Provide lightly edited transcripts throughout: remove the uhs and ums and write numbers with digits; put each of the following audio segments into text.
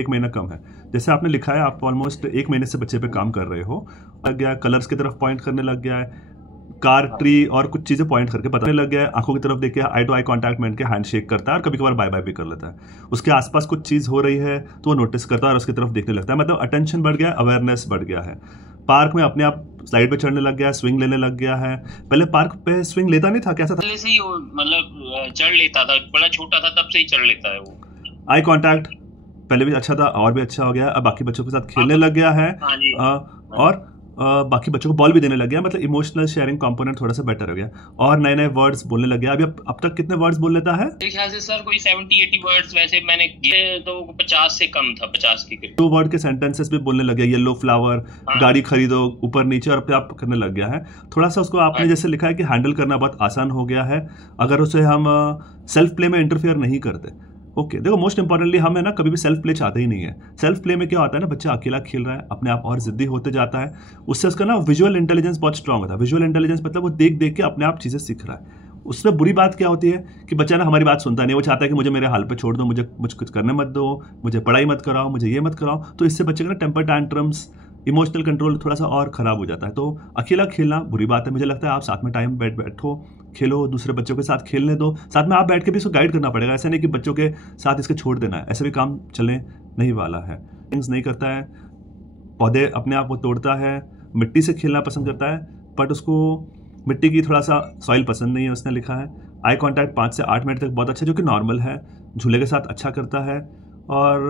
1 महीना कम है। जैसे आपने लिखा है आप ऑलमोस्ट 1 महीने से बच्चे पे काम कर रहे हो, लग गया कलर्स की तरफ पॉइंट करने लग गया है, कार ट्री और कुछ चीज़ें पॉइंट करके बताने लग गया है, आंखों की तरफ देख के आई टू आई कॉन्टैक्ट में के हैंड शेक करता है और कभी कभार बाय बाय भी कर लेता है। उसके आसपास कुछ चीज़ हो रही है तो वो नोटिस करता है और उसकी तरफ देखने लगता है, मतलब अटेंशन बढ़ गया, अवेयरनेस बढ़ गया है। पार्क में अपने आप स्लाइड पे चढ़ने लग गया है, स्विंग लेने लग गया है। पहले पार्क पे स्विंग लेता नहीं था, कैसा था? पहले से ही मतलब चढ़ लेता था, बड़ा छोटा था तब से ही चढ़ लेता है वो। आई कांटेक्ट पहले भी अच्छा था और भी अच्छा हो गया है, अब बाकी बच्चों के साथ खेलने लग गया है। हाँ जी। और बाकी बच्चों को बॉल भी देने लग गया, मतलब इमोशनल शेयरिंग कंपोनेंट थोड़ा सा बेटर हो गया और नए नए वर्ड्स बोलने लग गया। अभी अब तक कितने वर्ड्स बोल लेता है? मेरे ख्याल से सर कोई 70-80 वर्ड्स, वैसे मैंने तो 50 से कम था, 50 के करीब। 2 वर्ड के सेंटेंसेस भी बोलने लग गया, येलो फ्लावर, गाड़ी खरीदो, ऊपर नीचे, और अपने आप करने लग गया है। थोड़ा सा उसको आपने जैसे लिखा है कि हैंडल करना बहुत आसान हो गया है अगर उसे हम सेल्फ प्ले में इंटरफेयर नहीं करते। ओके देखो, मोस्ट इंपॉर्टेंटली हम है ना कभी भी सेल्फ प्ले चाहते ही नहीं है। सेल्फ प्ले में क्या होता है ना, बच्चा अकेला खेल रहा है, अपने आप और जिद्दी होते जाता है, उससे उसका ना विजुअल इंटेलिजेंस बहुत स्ट्रांग होता है। विजुअल इंटेलिजेंस मतलब वो देख देख के अपने आप चीज़ें सीख रहा है। उसमें बुरी बात क्या होती है कि बच्चा ना हमारी बात सुनता नहीं, वो चाहता है कि मुझे मेरे हाल पे छोड़ दो, मुझे कुछ करने मत दो, मुझे पढ़ाई मत कराओ, मुझे ये मत कराओ। तो इससे बच्चे का ना टेम्पर टैंट्रम्स, इमोशनल कंट्रोल थोड़ा सा और ख़राब हो जाता है। तो अकेला खेलना बुरी बात है। मुझे लगता है आप साथ में टाइम बैठो, खेलो, दूसरे बच्चों के साथ खेलने दो, साथ में आप बैठ के भी इसको गाइड करना पड़ेगा। ऐसा नहीं कि बच्चों के साथ इसके छोड़ देना है, ऐसे भी काम चले नहीं वाला है। थिंग्स नहीं करता है, पौधे अपने आप वो तोड़ता है, मिट्टी से खेलना पसंद करता है, बट उसको मिट्टी की थोड़ा सा सॉइल पसंद नहीं है, उसने लिखा है। आई कॉन्टैक्ट 5 से 8 मिनट तक बहुत अच्छा, जो कि नॉर्मल है। झूले के साथ अच्छा करता है और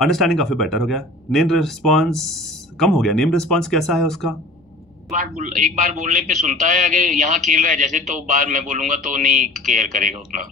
अंडरस्टैंडिंग काफ़ी बेटर हो गया। नेम रिस्पॉन्स कम हो गया। नेम रिस्पॉन्स कैसा है उसका? एक बार बोलने पे सुनता है, अगर यहाँ खेल रहा है जैसे तो बार मैं बोलूंगा तो नहीं केयर करेगा उतना।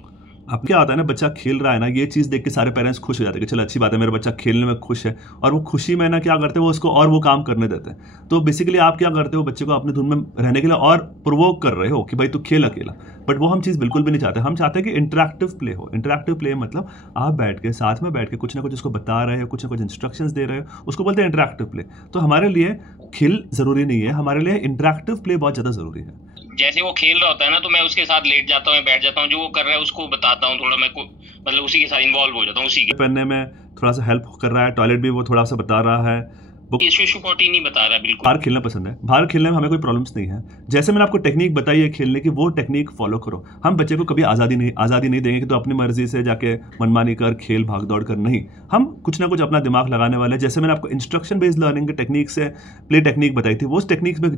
अब क्या होता है ना, बच्चा खेल रहा है ना, ये चीज़ देख के सारे पेरेंट्स खुश हो जाते हैं कि चलो अच्छी बात है, मेरा बच्चा खेलने में खुश है, और वो खुशी में ना क्या करते हैं, वो उसको और वो काम करने देते हैं। तो बेसिकली आप क्या करते हो, बच्चे को अपनी धुन में रहने के लिए और प्रोवोक कर रहे हो कि भाई तू खेल अकेला, बट वो हम चीज़ बिल्कुल भी नहीं चाहते। हम चाहते हैं कि इंटरेक्टिव प्ले हो। इंटरेक्टिव प्ले मतलब आप बैठ के साथ में बैठ के कुछ ना कुछ उसको बता रहे हो, कुछ ना कुछ इंस्ट्रक्शंस दे रहे हो, उसको बोलते हैं इंटरेक्टिव प्ले। तो हमारे लिए खेल ज़रूरी नहीं है, हमारे लिए इंटरेक्टिव प्ले बहुत ज़्यादा ज़रूरी है। जैसे वो खेल रहा होता है ना, तो मैं उसके साथ लेट जाता हूँ, बैठ जाता हूँ, जो वो कर रहा है उसको बताता हूँ, थोड़ा मैं मतलब उसी के साथ इन्वॉल्व हो जाता हूँ, उसी के पहनने में थोड़ा सा हेल्प कर रहा है, टॉयलेट भी वो थोड़ा सा बता रहा है, शिशु पोटी नहीं बता रहा बिल्कुल। बाहर खेलना पसंद है, बाहर खेलने में हमें कोई प्रॉब्लम्स नहीं है। जैसे मैंने आपको टेक्निक बताई है खेलने की, वो टेक्निक फॉलो करो। हम बच्चे को कभी आज़ादी नहीं देंगे कि तो अपनी मर्जी से जाके मनमानी कर, खेल भाग दौड़ कर, नहीं। हम कुछ ना कुछ अपना दिमाग लगाने वाले। जैसे मैंने आपको इंस्ट्रक्शन बेस्ड लर्निंग के टेक्निक से प्ले टेक्निक बताई थी, वो टेक्निक में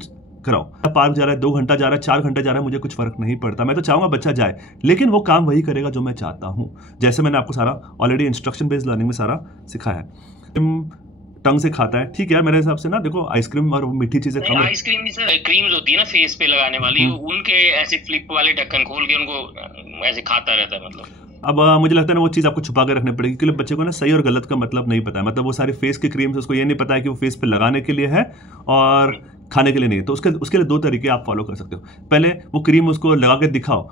कराओ। पार्क जा रहा है, 2 घंटा जा रहा है, 4 घंटे जा रहा है, मुझे कुछ फर्क नहीं पड़ता। मैं तो चाहूँगा बच्चा जाए, लेकिन वो काम वही करेगा जो मैं चाहता हूँ। जैसे मैंने आपको सारा ऑलरेडी इंस्ट्रक्शन बेस्ड लर्निंग में सारा सिखाया है। टंग से खाता है, ठीक है, मेरे हिसाब से ना देखो आइसक्रीम और मीठी चीजें कम। आइसक्रीम नहीं सर, क्रीम्स होती है ना फेस पे लगाने वाली, उनके ऐसे फ्लिप वाले ढक्कन खोल के उनको ऐसे खाता रहता है। मतलब अब मुझे लगता है ना वो चीज़ आपको छुपा के रखनी पड़ेगी, क्योंकि बच्चे को ना सही और गलत का मतलब नहीं पता है। मतलब वो सारी फेस की क्रीम्स उसको ये नहीं पता है कि वो फेस पे लगाने के लिए है और खाने के लिए नहीं। तो उसके लिए 2 तरीके आप फॉलो कर सकते हो। पहले वो क्रीम उसको लगा के दिखाओ,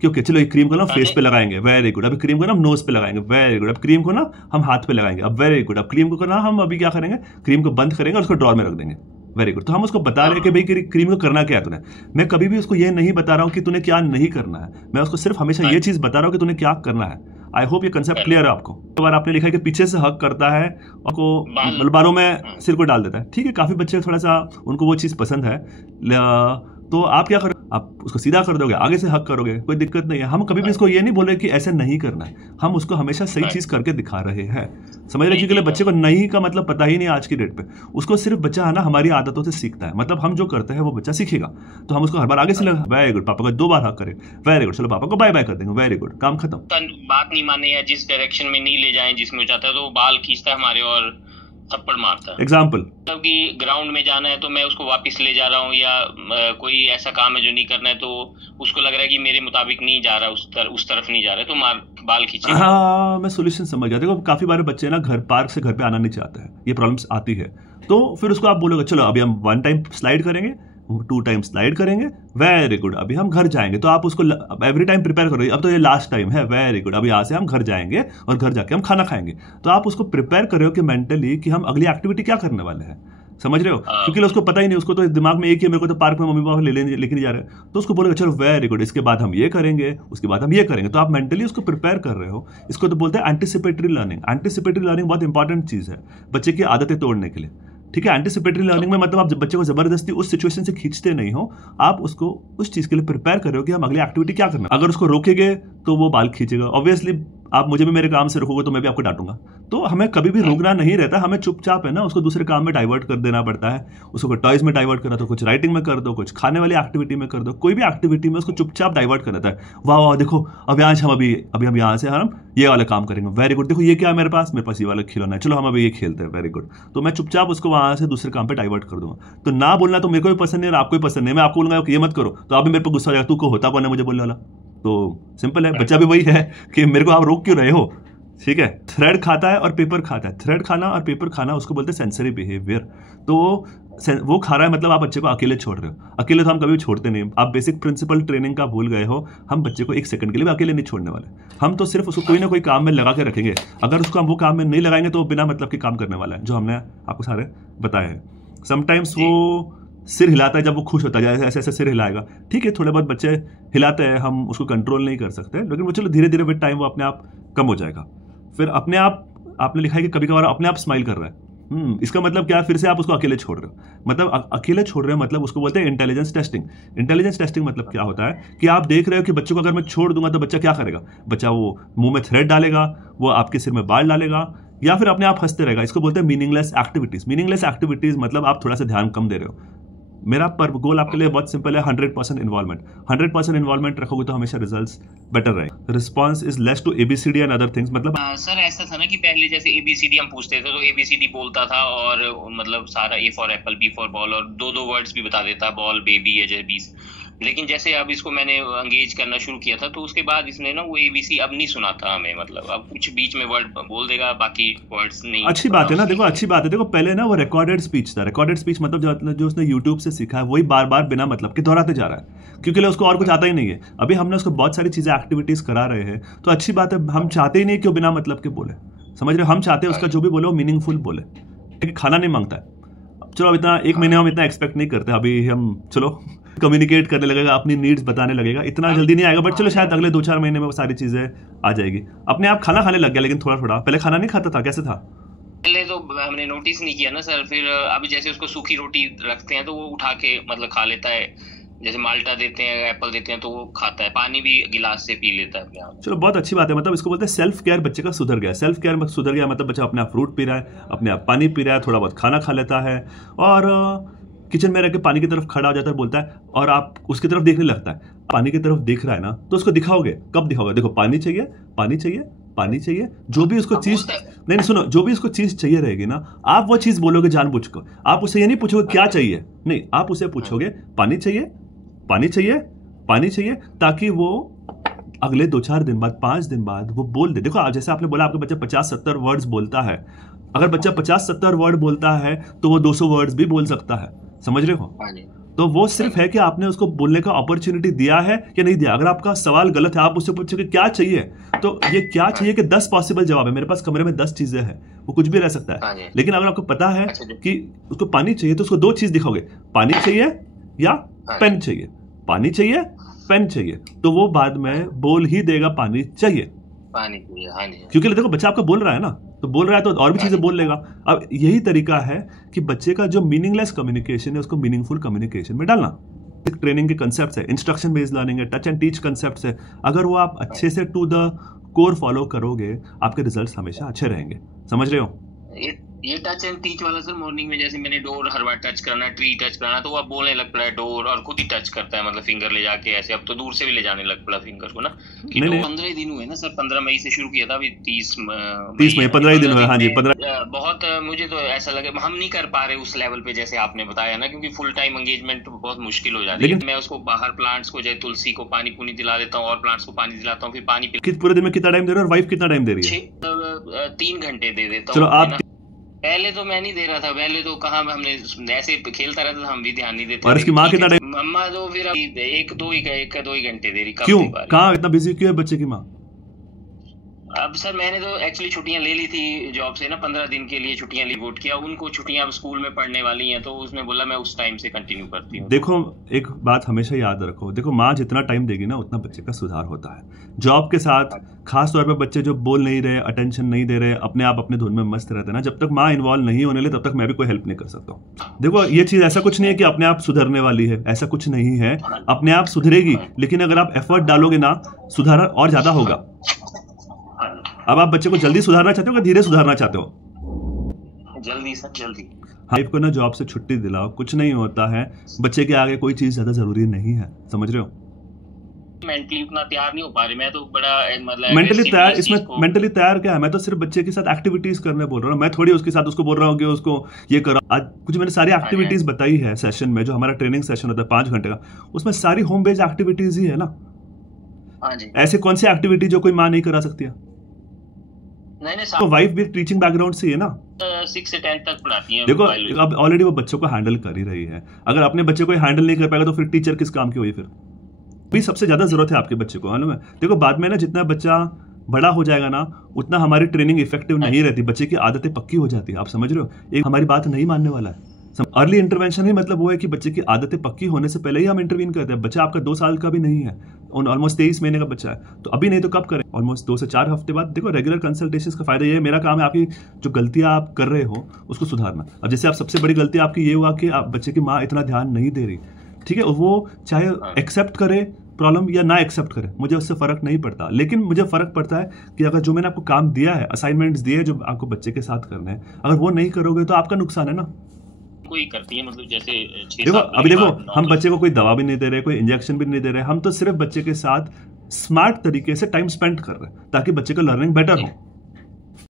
क्योंकि चलो ये क्रीम को ना फेस पे लगाएंगे, वेरी गुड। अभी क्रीम को ना हम नोज पे लगाएंगे, वेरी गुड। अब क्रीम को ना हम हाथ पे लगाएंगे, अब वेरी गुड। अब क्रीम को ना हम अभी क्या करेंगे, क्रीम को बंद करेंगे और उसको ड्रॉर में रख देंगे, वेरी गुड। तो हम उसको बता रहे हैं कि भाई क्रीम को करना क्या है तूने। मैं कभी भी उसको ये नहीं बता रहा हूँ कि तूने क्या नहीं करना है, मैं उसको सिर्फ हमेशा ये चीज़ बता रहा हूँ कि तूने क्या करना है। आई होप ये कंसेप्ट क्लियर है आपको। एक बार आपने लिखा है कि पीछे से हक करता है और को बालों में सिर को डाल देता है, ठीक है। काफ़ी बच्चे थोड़ा सा उनको वो चीज़ पसंद है, तो आप क्या करोगे, आप उसको सीधा कर दोगे, आगे से हक करोगे, कोई दिक्कत नहीं है। हम कभी भी इसको ये नहीं बोल रहे कि ऐसे नहीं करना है, हम उसको हमेशा सही चीज़ करके दिखा रहे हैं, समझ रहे। क्योंकि बच्चे को नहीं का मतलब पता ही नहीं आज की डेट पे। उसको सिर्फ बच्चा है ना हमारी आदतों से सीखता है, मतलब हम जो करते हैं वो बच्चा सीखेगा। तो हम उसको हर बार आगे से लगा, वेरी गुड, पापा को 2 बार हक करें, वेरी गुड, चलो पापा को बाय बाय कर देंगे, वेरी गुड, काम खत्म। बात नहीं माने या जिस डायरेक्शन में नहीं ले जाए जिसमें चाहता है, तो वो बाल खींचता है हमारे और थप्पड़ मारता है। एग्जाम्पल, मतलब कि ग्राउंड में जाना है तो मैं उसको वापस ले जा रहा हूँ, या कोई ऐसा काम है जो नहीं करना है तो उसको लग रहा है कि मेरे मुताबिक नहीं जा रहा, उस तरफ नहीं जा रहा है, तो बाल खींचे। हाँ, मैं सोल्यूशन समझ गया। देखो काफी बार बच्चे ना पार्क से घर पे आना नहीं चाहते हैं, ये प्रॉब्लम्स आती है। तो फिर उसको आप बोलोगे चलो अभी हम 1 टाइम स्लाइड करेंगे, 2 टाइम स्लाइड करेंगे, वेरी गुड, अभी हम घर जाएंगे। तो आप उसको एवरी टाइम प्रिपेयर करोगे, अब तो ये लास्ट टाइम है, वेरी गुड, अभी यहाँ से हम घर जाएंगे और घर जाके हम खाना खाएंगे। तो आप उसको प्रिपेयर कर रहे हो कि मेंटली कि हम अगली एक्टिविटी क्या करने वाले हैं, समझ रहे हो? क्योंकि उसको पता ही नहीं, उसको तो दिमाग में एक ही, मेरे को तो पार्क में मम्मी पापा लेके नहीं जा रहे, तो उसको बोलेगा चलो वेरी गुड, इसके बाद हम ये करेंगे, उसके बाद हम ये करेंगे। तो आप मेंटली उसको प्रिपेयर कर रहे हो। इसको तो बोलते हैं एंटिसिपेटरी लर्निंग। एंटिसिपेटरी लर्निंग बहुत इंपॉर्टेंट चीज़ है बच्चे की आदतें तोड़ने के लिए। ठीक है, एंटिसिपेटरी लर्निंग में मतलब आप बच्चे को जबरदस्ती उस सिचुएशन से खींचते नहीं हो, आप उसको उस चीज के लिए प्रिपेयर कर रहे हो कि हम अगली एक्टिविटी क्या करना है। अगर उसको रोकेंगे तो वो बाल खींचेगा। ऑब्वियसली आप मुझे भी मेरे काम से रोकोगे तो मैं भी आपको डांटूंगा। तो हमें कभी भी रोकना नहीं रहता, हमें चुपचाप है ना उसको दूसरे काम में डाइवर्ट कर देना पड़ता है। उसको टॉयज में डाइवर्ट करना, तो कुछ राइटिंग में कर दो, कुछ खाने वाली एक्टिविटी में कर दो, कोई भी एक्टिविटी में उसको चुपचाप डाइवर्ट कर देता है। वाह वाह देखो, अब आज हम अभी हम यहाँ से हम ये वाला काम करेंगे, वेरी गुड, देखो ये क्या है मेरे पास ये वाला खिलौना है, चलो हम अभी ये खेलते हैं, वेरी गुड। तो मैं चुपचाप उसको वहां से दूसरे काम पे डाइवर्ट कर दूंगा। तो ना बोलना तो मेरे को भी पसंद नहीं और आपको भी पसंद नहीं। मैं आपको बोलूंगा ये मत करो तो आप भी मेरे पर गुस्सा हो जाएगा, तू को होता कौन है मुझे बोलने वाला। तो सिंपल है, बच्चा भी वही है कि मेरे को आप रोक क्यों रहे हो। ठीक है, थ्रेड खाता है और पेपर खाता है। थ्रेड खाना और पेपर खाना उसको बोलते हैं सेंसरी बिहेवियर। तो वो खा रहा है मतलब आप बच्चे को अकेले छोड़ रहे हो। अकेले तो हम कभी छोड़ते नहीं। आप बेसिक प्रिंसिपल ट्रेनिंग का भूल गए हो। हम बच्चे को एक सेकंड के लिए भी अकेले नहीं छोड़ने वाले। हम तो सिर्फ उसको कोई ना कोई काम में लगा के रखेंगे। अगर उसको हम वो काम में नहीं लगाएंगे तो वो बिना मतलब के काम करने वाला है, जो हमने आपको सारे बताए हैं। समटाइम्स वो सिर हिलाता है जब वो खुश होता है, ऐसे ऐसे सिर हिलाएगा। ठीक है, थोड़े बहुत बच्चे हिलाते हैं, हम उसको कंट्रोल नहीं कर सकते, लेकिन वो चलो धीरे धीरे विद टाइम वो अपने आप कम हो जाएगा। फिर अपने आप, आपने लिखा है कि कभी कभार अपने आप स्माइल कर रहा है। इसका मतलब क्या है? फिर से आप उसको अकेले छोड़ रहे हो। मतलब अकेले छोड़ रहे हो मतलब उसको बोलते हैं इंटेलिजेंस टेस्टिंग। इंटेलिजेंस टेस्टिंग मतलब क्या होता है कि आप देख रहे हो कि बच्चों को अगर मैं छोड़ दूंगा तो बच्चा क्या करेगा। बच्चा वो मुंह में थ्रेड डालेगा, वो आपके सिर में बाल डालेगा, या फिर अपने आप हंसते रहेगा। इसको बोलते हैं मीनिंगलेस एक्टिविटीज। मीनिंगलेस एक्टिविटीज मतलब आप थोड़ा सा ध्यान कम दे रहे हो। मेरा पर गोल आपके लिए बहुत सिंपल है, 100% इन्वॉल्वमेंट। 100% इन्वॉल्वमेंट रखोगे तो हमेशा रिजल्ट्स बेटर रहेंगे। Response is less to A B C D and other things. मतलब सर ऐसा था ना कि पहले जैसे एबीसीडी हम पूछते थे तो एबीसीडी बोलता था और मतलब सारा A for apple, B for ball और दो वर्ड्स भी बता देता, बॉल, बेबी, एजे, बीस। लेकिन जैसे अब इसको मैंने एंगेज करना शुरू किया था तो उसके बाद इसने ना वो एबीसी अब नहीं सुनाता हमें। मतलब अब कुछ बीच में वर्ड बोल देगा, बाकी वर्ड्स नहीं। अच्छी बात है ना, देखो अच्छी बात है। देखो पहले ना वो रिकॉर्डेड स्पीच था। रिकॉर्डेड स्पीच मतलब जो उसने यूट्यूब से सीखा है वही बार बार बिना मतलब के दोहराते जा रहा है, क्योंकि उसको और कुछ आता ही नहीं है। अभी हमने उसको बहुत सारी चीजें एक्टिविटीज करा रहे हैं, तो अच्छी बात है। हम चाहते ही नहीं कि वो बिना मतलब के बोले, समझ रहे हो? हम चाहते हैं उसका जो भी बोले वो मीनिंगफुल बोले। लेकिन खाना नहीं मांगता है। चलो अब इतना एक महीने हम इतना एक्सपेक्ट नहीं करते। अभी हम चलो कम्युनिकेट करने लगेगा, अपनी नीड्स बताने लगेगा, इतना जल्दी नहीं आएगा, बट चलो शायद अगले 2-4 महीने में वो सारी चीजें आ जाएगी। अपने आप खाना खाने लग गया, लेकिन थोड़ा थोड़ा। पहले खाना नहीं खाता था, कैसे था? पहले तो हमने नोटिस नहीं किया ना सर। फिर अभी जैसे उसको सूखी रोटी रखते हैं तो वो उठा के मतलब खा लेता है। जैसे माल्टा देते हैं, एप्पल देते हैं तो वो खाता है। पानी भी गिलास से पी लेता है अपने आप। चलो बहुत अच्छी बात है। मतलब इसको बोलते हैं सेल्फ केयर बच्चे का सुधर गया। सेल्फ केयर में सुधर गया मतलब बच्चा अपने आप फ्रूट पी रहा है, अपने आप पानी पी रहा है, थोड़ा बहुत खाना खा लेता है, और किचन में रह के पानी की तरफ खड़ा हो जाता है, बोलता है, और आप उसकी तरफ देखने लगता है। पानी की तरफ देख रहा है ना, तो उसको दिखाओगे। कब दिखाओगे? देखो पानी चाहिए, पानी चाहिए, पानी चाहिए। जो भी उसको चीज नहीं सुनो, जो भी उसको चीज चाहिए रहेगी ना, आप वो चीज बोलोगे जानबूझकर। आप उसे ये नहीं पूछोगे क्या चाहिए, नहीं, आप उसे पूछोगे पानी चाहिए, पानी चाहिए, पानी चाहिए, ताकि वो अगले 2-4 दिन बाद, 5 दिन बाद वो बोल दे। देखो जैसे आपने बोला आपका बच्चा 50-70 वर्ड्स बोलता है। अगर बच्चा 50-70 वर्ड बोलता है तो वो 200 वर्ड्स भी बोल सकता है, समझ रहे हो? तो वो सिर्फ है कि आपने उसको बोलने का अपॉर्चुनिटी दिया है या नहीं दिया। अगर आपका सवाल गलत है, आप उससे पूछोगे क्या चाहिए, तो ये क्या चाहिए के 10 पॉसिबल जवाब है। मेरे पास कमरे में 10 चीजें हैं, वो कुछ भी रह सकता है। लेकिन अगर आपको पता है कि उसको पानी चाहिए तो उसको 2 चीज दिखाओगे, पानी चाहिए या पेन चाहिए। पानी चाहिए, पेन चाहिए, तो वो बाद में बोल ही देगा पानी चाहिए। क्योंकि देखो बच्चा आपका बोल रहा है ना, तो बोल रहा है तो और भी चीजें बोल लेगा। अब यही तरीका है कि बच्चे का जो मीनिंगलेस कम्युनिकेशन है उसको मीनिंगफुल कम्युनिकेशन में डालना। ट्रेनिंग के कंसेप्ट है, इंस्ट्रक्शन बेस्ड लर्निंग है, टच एंड टीच कंसेप्ट है। अगर वो आप अच्छे से टू द कोर फॉलो करोगे, आपके रिजल्ट्स हमेशा अच्छे रहेंगे, समझ रहे हो? ये टच एंड टीच वाला सर, मॉर्निंग में जैसे मैंने डोर हर बार टच करना, ट्री टच करना, तो वो अब बोलने लग पड़ा है डोर, और खुद ही टच करता है, मतलब फिंगर ले जाके ऐसे। अब तो दूर से भी ले जाने लग पड़ा फिंगर को ना। कि 15 दिन हुए ना सर, 15 मई से शुरू किया था, अभी 30 मई, 15 ही दिन हुए। हाँ जी, 15। बहुत मुझे तो ऐसा लगे हम नहीं कर पा रहे उस लेवल पे जैसे आपने बताया ना, क्योंकि फुल टाइम एंगेजमेंट बहुत मुश्किल हो जाती है। मैं उसको बाहर प्लांट्स को, जैसे तुलसी को पानी पुनी दिला देता हूँ, और प्लांट्स को पानी दिलाता हूँ, फिर पानी पूरे दिन में कितना टाइम दे रहे हो, और वाइफ कितना टाइम दे रही है? 3 घंटे दे देता हूँ। पहले तो मैं नहीं दे रहा था, पहले तो कहाँ हमने ऐसे खेलता रहता था, हम भी ध्यान नहीं देते। और इसकी माँ कितना टाइम? मम्मा तो फिर 1-2 ही घंटे दे रही। क्यों? कहाँ इतना बिजी क्यों है बच्चे की माँ? अब सर मैंने तो एक्चुअली छुट्टियां ले ली थी जॉब से ना, 15 दिन के लिए छुट्टियां ली, वोट किया। उनको छुट्टियां अब स्कूल में पढ़ने वाली हैं, तो उसने बोला मैं उस टाइम से कंटिन्यू करती हूँ। देखो एक बात हमेशा याद रखो, देखो माँ जितना टाइम देगी ना उतना बच्चे का सुधार होता है। जॉब के साथ खास तौर पे बच्चे जो बोल नहीं रहे, अटेंशन नहीं दे रहे, अपने आप अपने धुन में मस्त रहते हैं ना, जब तक माँ इन्वॉल्व नहीं होने लगे तब तक मैं भी कोई हेल्प नहीं कर सकता हूँ। देखो ये चीज ऐसा कुछ नहीं है कि अपने आप सुधरने वाली है, ऐसा कुछ नहीं है, अपने आप सुधरेगी, लेकिन अगर आप एफर्ट डालोगे ना सुधार और ज्यादा होगा। अब आप बच्चे को जल्दी सुधारना चाहते हो या धीरे सुधारना चाहते हो? जल्दी सर, जल्दी। वाइफ को ना जॉब से छुट्टी दिलाओ, कुछ नहीं होता है, बच्चे के आगे कोई चीज ज्यादा जरूरी नहीं है, समझ रहे हो? मेंटली उतना तैयार नहीं हो पा रहे, मैं तो बड़ा मतलब मेंटली तैयार, इसमें मेंटली तैयार क्या है? मैं तो सिर्फ बच्चे के साथ एक्टिविटीज करने बोल रहा हूँ, मैं थोड़ी उसके साथ उसको बोल रहा हूँ कि उसको ये करो। आज कुछ मैंने सारी एक्टिविटीज बताई है सेशन में, जो हमारा ट्रेनिंग सेशन होता है 5 घंटे का, उसमें सारी होम बेस्ड एक्टिविटीज ही है ना। ऐसे कौन सी एक्टिविटी जो कोई माँ नहीं करा सकती है? नहीं तो वाइफ भी टीचिंग बैकग्राउंड से है ना, 6 से 10 तक पढ़ाती है। देखो अब ऑलरेडी वो बच्चों को हैंडल कर ही रही है, अगर अपने बच्चे को हैंडल नहीं कर पाएगा तो फिर टीचर किस काम की हुई? फिर भी सबसे ज्यादा जरूरत है आपके बच्चे को, है ना। देखो बाद में ना जितना बच्चा बड़ा हो जाएगा ना उतना हमारी ट्रेनिंग इफेक्टिव नहीं रहती, बच्चे की आदतें पक्की हो जाती है, आप समझ रहे हो? एक हमारी बात नहीं मानने वाला है। अर्ली इंटरवेंशन ही मतलब वो है कि बच्चे की आदतें पक्की होने से पहले ही हम इंटरवीन करते हैं। बच्चा आपका 2 साल का भी नहीं है, ऑलमोस्ट 23 महीने का बच्चा है, तो अभी नहीं तो कब करें? ऑलमोस्ट 2 से 4 हफ्ते बाद। देखो रेगुलर कंसल्टेशंस का फायदा ये है, मेरा काम है आपकी जो गलतियां आप कर रहे हो उसको सुधारना। अब जैसे आप सबसे बड़ी गलती आपकी ये हुआ कि आप बच्चे की माँ इतना ध्यान नहीं दे रही, ठीक है, वो चाहे एक्सेप्ट करे प्रॉब्लम या ना एक्सेप्ट करे, मुझे उससे फर्क नहीं पड़ता, लेकिन मुझे फर्क पड़ता है कि अगर जो मैंने आपको काम दिया है, असाइनमेंट्स दिए जो आपको बच्चे के साथ करने हैं, अगर वो नहीं करोगे तो आपका नुकसान है ना। कोई करती है मतलब जैसे देखो अभी देखो हम बच्चे को कोई दवा भी नहीं दे रहे, कोई इंजेक्शन भी नहीं दे रहे, हम तो सिर्फ बच्चे के साथ स्मार्ट तरीके से टाइम स्पेंड कर रहे हैं ताकि बच्चे का लर्निंग बेटर हो।